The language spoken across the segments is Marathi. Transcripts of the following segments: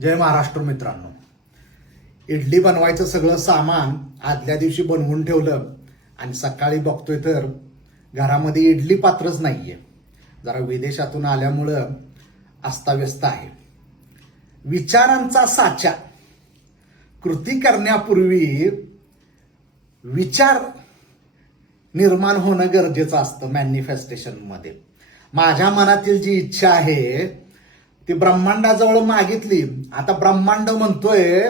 जय महाराष्ट्र मित्रांनो. इडली बनवायचं सगळं सामान आदल्या दिवशी बनवून ठेवलं आणि सकाळी बघतोय तर घरामध्ये इडली पात्रच नाहीये. जरा विदेशातून आल्यामुळं अस्ताव्यस्त आहे. विचारांचा साचा. कृती करण्यापूर्वी विचार निर्माण होणं गरजेचं असतं. मॅनिफेस्टेशनमध्ये माझ्या मनातील जी इच्छा आहे ती ब्रह्मांडाजवळ मागितली. आता ब्रह्मांड म्हणतोय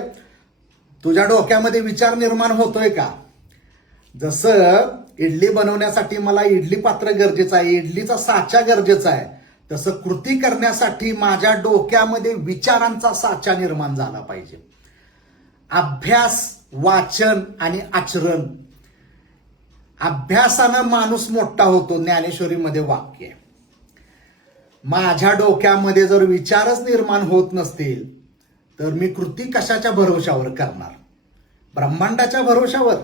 तुझ्या डोक्यामध्ये विचार निर्माण होतोय का? जसं इडली बनवण्यासाठी मला इडली पात्र गरजेचं आहे, इडलीचा साचा गरजेचा आहे, तसं कृती करण्यासाठी माझ्या डोक्यामध्ये विचारांचा साचा निर्माण झाला पाहिजे. अभ्यास, वाचन आणि आचरण. अभ्यासानं माणूस मोठा होतो, ज्ञानेश्वरीमध्ये वाक्य आहे. माझ्या डोक्यामध्ये जर विचारच निर्माण होत नसतील तर मी कृती कशाच्या भरोशावर करणार? ब्रह्मांडाच्या भरोशावर.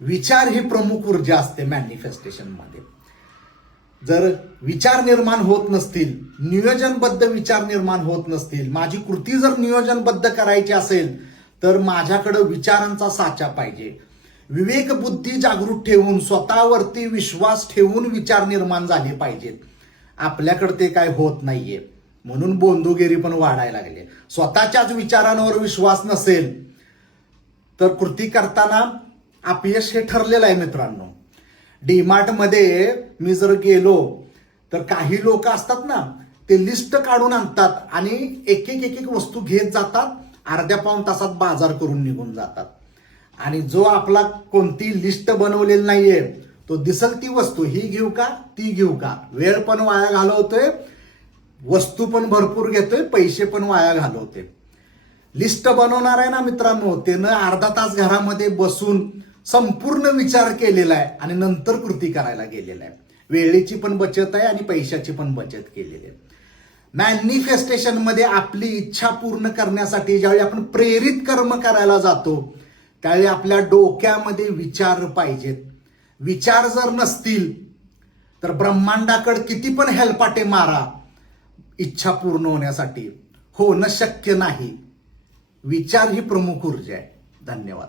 विचार ही प्रमुख ऊर्जा असते मॅनिफेस्टेशनमध्ये. जर विचार निर्माण होत नसतील, नियोजनबद्ध विचार निर्माण होत नसतील, माझी कृती जर नियोजनबद्ध करायची असेल तर माझ्याकडे विचारांचा साचा पाहिजे. विवेक बुद्धी जागृत ठेवून, स्वतःवरती विश्वास ठेवून विचार निर्माण झाले पाहिजेत. आपल्याकडे ते काय होत नाहीये, म्हणून बोंदुगिरी पण वाढायला लागली. स्वतःच्याच विचारांवर विश्वास नसेल तर कृती करताना अपयश हे ठरलेलं आहे मित्रांनो. डीमार्ट मध्ये मी जर गेलो तर काही लोक असतात ना, ते लिस्ट काढून आणतात आणि एक एक वस्तू घेत जातात, अर्ध्या पाऊण तासात बाजार करून निघून जातात. आणि जो आपला कोणती लिस्ट बनवलेली नाहीये तो दिसल ती वस्तू, ही घेऊ का ती घेऊ का, वेळ पण वाया घालवतोय, वस्तू पण भरपूर घेतोय, पैसे पण वाया घालवतोय. लिस्ट बनवणार आहे ना मित्रांनो, त्यानं अर्धा तास घरामध्ये बसून संपूर्ण विचार केलेला आहे आणि नंतर कृती करायला गेलेला आहे. वेळेची पण बचत आहे आणि पैशाची पण बचत केलेली आहे. मॅनिफेस्टेशन मध्ये आपली इच्छा पूर्ण करण्यासाठी ज्यावेळी आपण प्रेरित कर्म करायला जातो त्यावेळी आपल्या डोक्यामध्ये विचार पाहिजेत. विचार जर नसतील तर ब्रह्मांडाकडे किती पण हेलपाटे मारा, इच्छा पूर्ण होण्यासाठी होणं शक्य नाही. विचार ही प्रमुख ऊर्जा आहे. धन्यवाद.